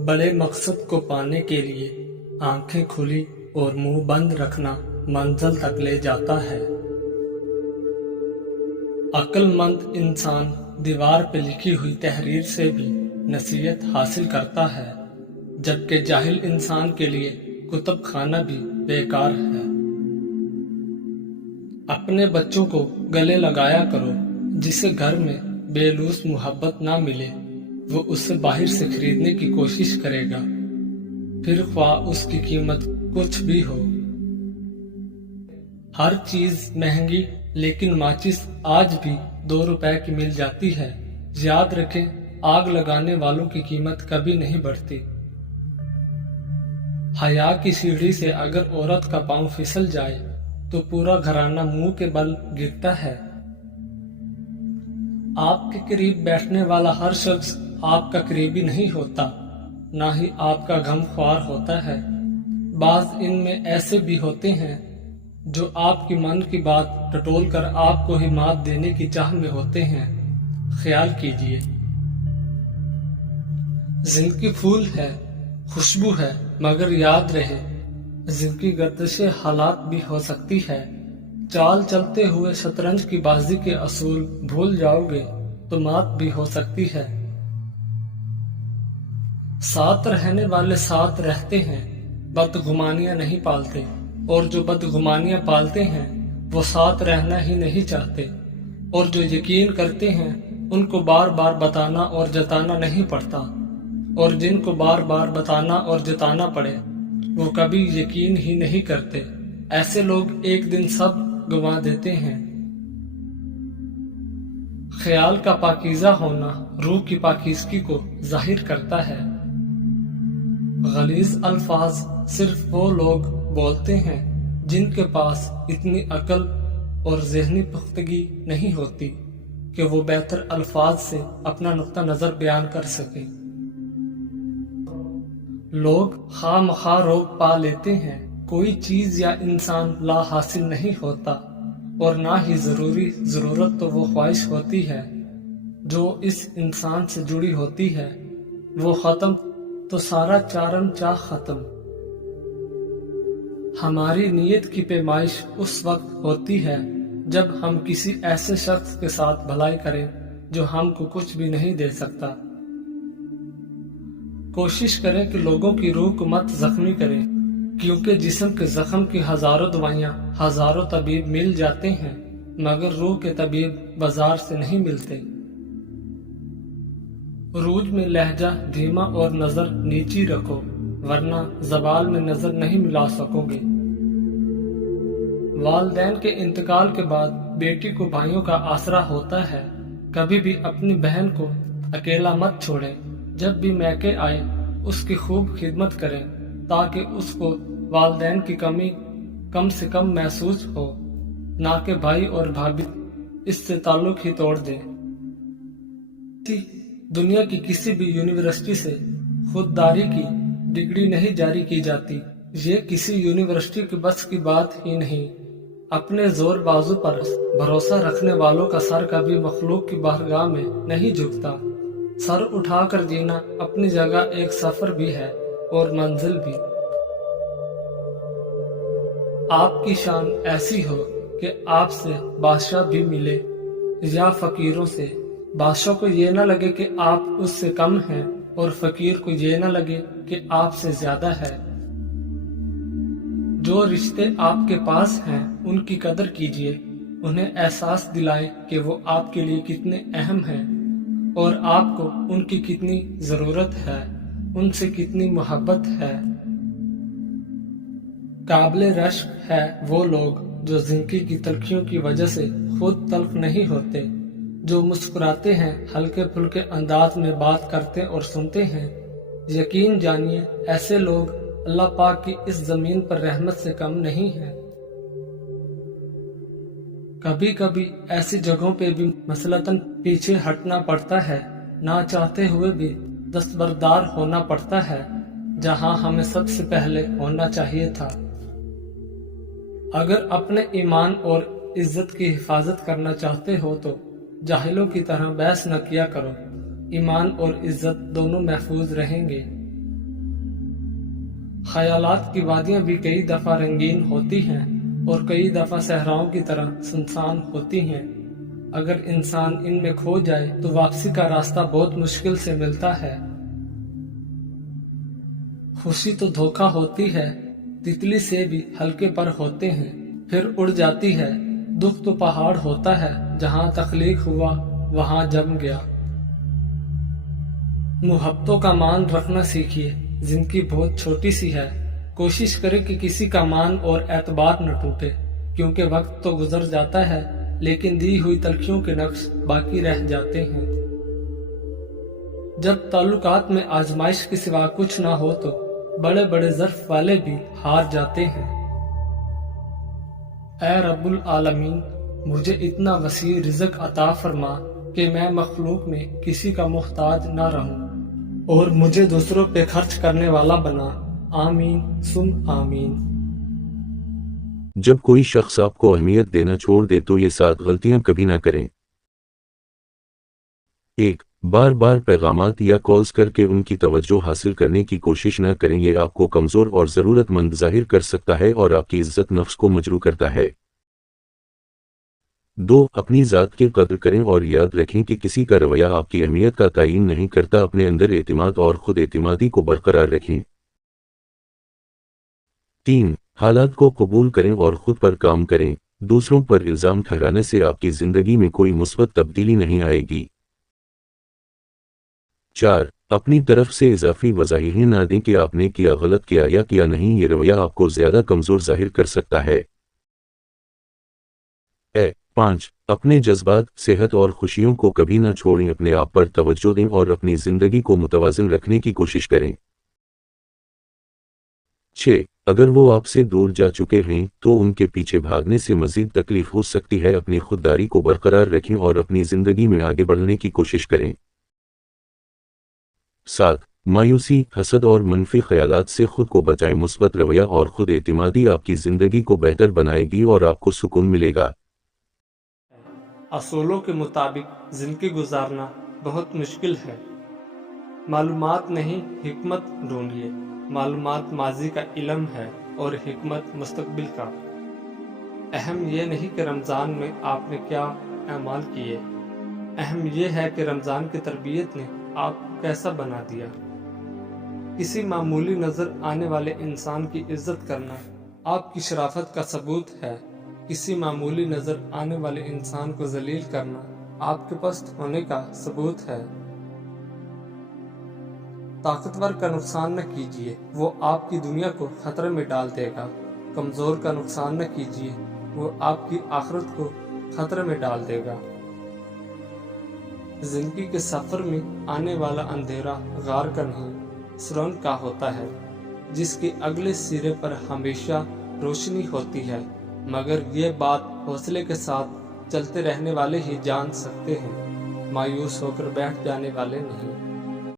बड़े मकसद को पाने के लिए आंखें खुली और मुंह बंद रखना मंजिल तक ले जाता है। अक्लमंद इंसान दीवार पर लिखी हुई तहरीर से भी नसीहत हासिल करता है, जबकि जाहिल इंसान के लिए कुतुब खाना भी बेकार है। अपने बच्चों को गले लगाया करो, जिसे घर में बेलूस मोहब्बत ना मिले वो उससे बाहर से खरीदने की कोशिश करेगा, फिर ख्वाह उसकी कीमत कुछ भी हो। हर चीज महंगी, लेकिन माचिस आज भी 2 रुपए की मिल जाती है। याद रखें, आग लगाने वालों की कीमत कभी नहीं बढ़ती। हया की सीढ़ी से अगर औरत का पांव फिसल जाए तो पूरा घराना मुंह के बल गिरता है। आपके करीब बैठने वाला हर शख्स आपका करीबी नहीं होता, ना ही आपका गमख्वार होता है। बाज इनमें ऐसे भी होते हैं जो आपकी मन की बात टटोल कर आपको ही मात देने की चाह में होते हैं। ख्याल कीजिए, जिंदगी फूल है, खुशबू है, मगर याद रहे जिंदगी गर्दिश हालात भी हो सकती है। चाल चलते हुए शतरंज की बाजी के असूल भूल जाओगे तो मात भी हो सकती है। साथ रहने वाले साथ रहते हैं, बदगुमानियां नहीं पालते, और जो बदगुमानियां पालते हैं वो साथ रहना ही नहीं चाहते, और जो यकीन करते हैं उनको बार बार बताना और जताना नहीं पड़ता, और जिनको बार बार बताना और जताना पड़े वो कभी यकीन ही नहीं करते। ऐसे लोग एक दिन सब गंवा देते हैं। ख्याल का पाकीज़ा होना रूह की पाकीज़गी को जाहिर करता है। गलीज अल्फाज सिर्फ वो लोग बोलते हैं जिनके पास इतनी अकल और ज़हनी पुख्तगी नहीं होती कि वो बेहतर अल्फाज से अपना नुक्ता नज़र बयान कर सके। लोग खामखा रोग पा लेते हैं। कोई चीज या इंसान ला हासिल नहीं होता, और ना ही जरूरत तो वो ख्वाहिश होती है जो इस इंसान से जुड़ी होती है। वो खत्म तो सारा चारम चाह खत्म। हमारी नीयत की पैमाइश उस वक्त होती है जब हम किसी ऐसे शख्स के साथ भलाई करें जो हमको कुछ भी नहीं दे सकता। कोशिश करें कि लोगों की रूह को मत जख्मी करें, क्योंकि जिस्म के जख्म की हजारों दवाइयां हजारों तबीब मिल जाते हैं, मगर रूह के तबीब बाजार से नहीं मिलते। रूज में लहजा धीमा और नजर नीची रखो, वरना जबाल में नजर नहीं मिला सकोगे। वालिदैन के इंतकाल के बाद बेटी को भाइयों का आसरा होता है। कभी भी अपनी बहन को अकेला मत छोड़ें। जब भी मैके आए उसकी खूब खिदमत करें, ताकि उसको वालिदैन की कमी कम से कम महसूस हो, ना कि भाई और भाभी इससे ताल्लुक ही तोड़ दें। दुनिया की किसी भी यूनिवर्सिटी से खुददारी की डिग्री नहीं जारी की जाती। ये किसी यूनिवर्सिटी की बस की बात ही नहीं। अपने जोर बाजू पर भरोसा रखने वालों का सर कभी मखलूक की बारगाह में नहीं झुकता। सर उठाकर जीना अपनी जगह एक सफर भी है और मंजिल भी। आपकी शान ऐसी हो कि आपसे बादशाह भी मिले या फकीरों से। बादशाह को ये न लगे कि आप उससे कम हैं, और फकीर को ये न लगे कि आपसे ज्यादा है। जो रिश्ते आपके पास हैं उनकी कदर कीजिए। उन्हें एहसास दिलाएं कि वो आपके लिए कितने अहम हैं और आपको उनकी कितनी जरूरत है, उनसे कितनी मोहब्बत है। काबिल रश्क है वो लोग जो जिंदगी की तलखियों की वजह से खुद तल्ख नहीं होते, जो मुस्कुराते हैं, हल्के फुल्के अंदाज में बात करते और सुनते हैं। यकीन जानिए, ऐसे लोग अल्लाह पाक की इस जमीन पर रहमत से कम नहीं हैं। कभी कभी ऐसी जगहों पे भी मसलतन पीछे हटना पड़ता है, ना चाहते हुए भी दस्तबरदार होना पड़ता है, जहां हमें सबसे पहले होना चाहिए था। अगर अपने ईमान और इज्जत की हिफाजत करना चाहते हो तो जाहिलों की तरह बहस न किया करो। ईमान और इज्जत दोनों महफूज रहेंगे। خیالات کی وادیاں بھی کئی دفعہ رنگین ہوتی ہیں اور کئی دفعہ صحراؤں کی طرح سنسان ہوتی ہیں۔ اگر انسان ان میں کھو جائے تو واپسی کا راستہ بہت مشکل سے ملتا ہے۔ خوشی تو دھوکہ ہوتی ہے، تتلی سے بھی ہلکے پر ہوتے ہیں، پھر اڑ جاتی ہے۔ دکھ تو پہاڑ ہوتا ہے، جہاں تخلیق ہوا وہاں جم گیا۔ محبتوں کا مان رکھنا سیکھیے، زندگی بہت چھوٹی سی ہے۔ کوشش کرے کہ کسی کا مان اور اعتبار نہ ٹوٹے، کیونکہ وقت تو گزر جاتا ہے لیکن دی ہوئی تلخیوں کے نقش باقی رہ جاتے ہیں۔ جب تعلقات میں آزمائش کے سوا کچھ نہ ہو تو بڑے بڑے ظرف والے بھی ہار جاتے ہیں۔ اے رب العالمین، مجھے اتنا وسیع رزق عطا فرما کہ میں مخلوق میں کسی کا محتاج نہ رہوں، اور مجھے دوسروں پہ خرچ کرنے والا بنا۔ آمین ثم آمین۔ جب کوئی شخص آپ کو اہمیت دینا چھوڑ دے تو یہ 7 غلطیاں کبھی نہ کریں۔ 1. بار بار پیغامات یا کالز کر کے ان کی توجہ حاصل کرنے کی کوشش نہ کریں، یہ آپ کو کمزور اور ضرورت مند ظاہر کر سکتا ہے اور آپ کی عزت نفس کو مجروح کرتا ہے۔ 2. اپنی ذات کی قدر کریں اور یاد رکھیں کہ کسی کا رویہ آپ کی اہمیت کا تعین نہیں کرتا۔ اپنے اندر اعتماد اور خود اعتمادی کو برقرار رکھیں۔ 3. حالات کو قبول کریں اور خود پر کام کریں، دوسروں پر الزام ٹھہرانے سے آپ کی زندگی میں کوئی مثبت تبدیلی نہیں آئے گی۔ 4. اپنی طرف سے اضافی وضاحتیں نہ دیں کہ آپ نے کیا غلط کیا یا کیا نہیں، یہ رویہ آپ کو زیادہ کمزور ظاہر کر سکتا ہے۔ 5. اپنے جذبات، صحت اور خوشیوں کو کبھی نہ چھوڑیں، اپنے آپ پر توجہ دیں اور اپنی زندگی کو متوازن رکھنے کی کوشش کریں۔ 6. اگر وہ آپ سے دور جا چکے ہیں تو ان کے پیچھے بھاگنے سے مزید تکلیف ہو سکتی ہے، اپنی خودداری کو برقرار رکھیں اور اپنی زندگی میں آگے بڑھنے کی کوشش کریں۔ 7. مایوسی، حسد اور منفی خیالات سے خود کو بچائیں، مثبت رویہ اور خود اعتمادی آپ کی زندگی کو بہتر بنائے گی اور آپ کو سکون ملے گا۔ اصولوں کے مطابق زندگی گزارنا بہت مشکل ہے۔ معلومات نہیں، حکمت ڈھونڈیے۔ معلومات ماضی کا علم ہے اور حکمت مستقبل کا۔ اہم یہ نہیں کہ رمضان میں آپ نے کیا اعمال کیے، اہم یہ ہے کہ رمضان کی تربیت نے آپ کو کیسا بنا دیا۔ کسی معمولی نظر آنے والے انسان کی عزت کرنا آپ کی شرافت کا ثبوت ہے، کسی معمولی نظر آنے والے انسان کو ذلیل کرنا آپ کے پست ہونے کا ثبوت ہے۔ طاقتور کا نقصان نہ کیجیے، وہ آپ کی دنیا کو خطرے میں ڈال دے گا۔ کمزور کا نقصان نہ کیجیے، وہ آپ کی آخرت کو خطرے میں ڈال دے گا۔ زندگی کے سفر میں آنے والا اندھیرا غار کا نہیں، سرنگ کا ہوتا ہے، جس کے اگلے سرے پر ہمیشہ روشنی ہوتی ہے، مگر یہ بات حوصلے کے ساتھ چلتے رہنے والے ہی جان سکتے ہیں، مایوس ہو کر بیٹھ جانے والے نہیں۔